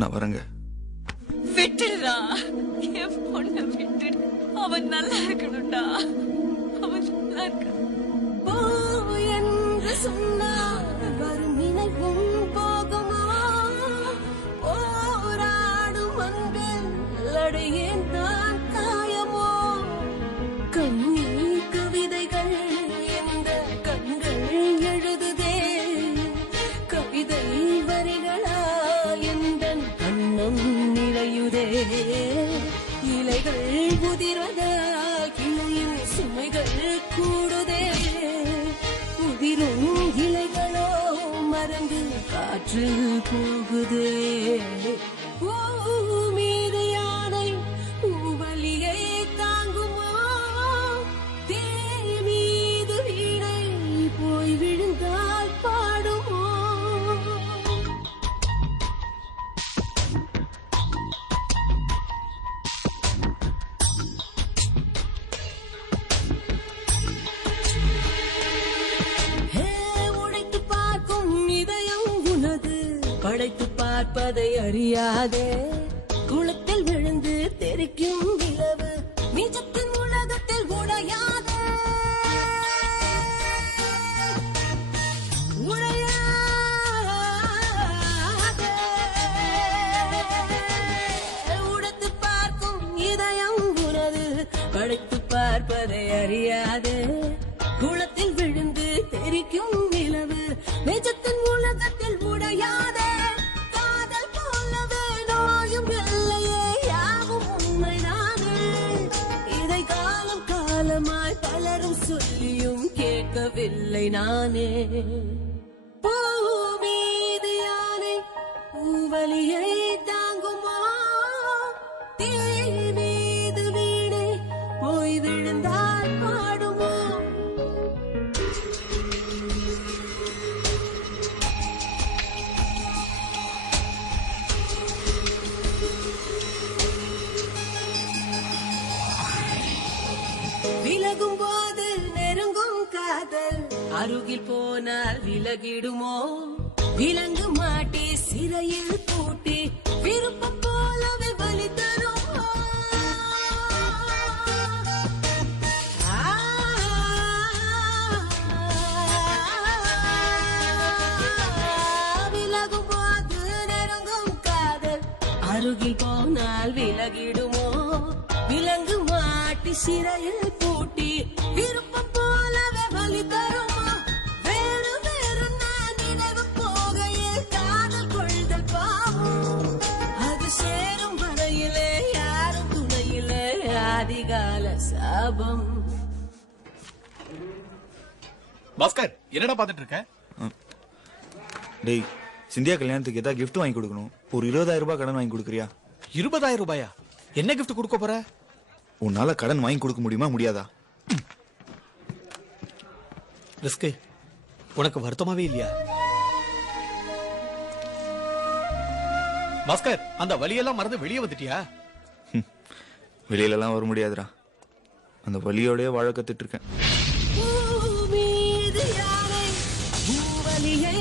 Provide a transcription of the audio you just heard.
நான் வரேங்க. விட்டுடுறா, என் பொண்ணை விட்டுடு. அவன் நல்லா இருக்கணும்டா, அவன் நல்லா இருக்க. போ என்று சொன்னால் வரும் நினைவும் போகுமா? போராடும் அன்பில் அடையேன் நான் காயமோ? கண்ணீர் கவிதைகள் எந்த கண்கள் எழுதுதே, கவிதை வரிகளா எந்த கண்ணம் நிறையுதே. இலைகள் உதிர்வதால் கிளையின் சுமைகள் கூடுதே, உதிரும் இலைகளோ மறந்து காற்றில் போகுதே. ஓ மீது யானை ஊவலியை தாங்குமா? தே மீது வீணை போய் விழுந்தால் பாடுமோ? உடைத்து பார்க்கும் இதயம் உனது, படைத்து பார்ப்பதை அறியாதே. குளத்தில் விழுந்து தெரிக்கும் நிலவு நிஜத்தின் உலகத்தில் உடையாதே. உடைத்து பார்க்கும் இதயம் உனது, படைத்து பார்ப்பதை அறியாதே. குளத்தில் விழுந்து தெரிக்கும் நிலவு நிஜத்தின் உலகத்தில் உடையாதே. காதல் போலவே நோயும் இல்லையே, யாவும் உண்மைதானே. இதை காலம் காலமாய் பலரும் சொல்லியும் கேட்கவில்லை நானே. பூ மீது யானை பூவலியை தாங்குமா? தீ மீது வீணை போய் விழுந்தால் பாடுமோ? விலகும் போது நெருங்கும் காதல் அருகில் போனால் விலகிடுமோ? விலங்கு மாட்டி சிறையில் பூட்டி விருப்பம் போலவே வலி தருமோ? விலகும் போது நெருங்கும் காதல் அருகில் போனால் விலகிடுமோ? விலங்கு மாட்டி சிறையில் பூட்டி விருப்பம் போலவே வலி தருமா? வேறு வேறு நான் நினைவு போகையில் காதல் கொள்தல் பாவம். அது சேரும் வரையிலே யாரும் துணையிலே ஆதிகால சாபம். பாஸ்கர், என்னடா பாத்துட்டு இருக்க? டேய், சிந்தியா கல்யாணத்துக்கு ஏதாவது gift வாங்கி கொடுக்கணும். ஒரு 20,000 ரூபாய் கடன் வாங்கி கொடுக்குறியா? 20,000 ரூபாயா? என்ன கிஃப்ட் கொடுக்க போற? உன்னால கடன் வாங்கி கொடுக்க முடியுமா முடியாதா? ரிஸ்க் உனக்கு வருத்தமாவே இல்லையா? பாஸ்கர், அந்த வலியெல்லாம் மறந்து வெளியே வந்துட்டியா? வெளியில எல்லாம் வர முடியாதுடா. அந்த வலியோடய வாழ கத்துட்டு இருக்கேன். பூ மீது யானை பூவலியை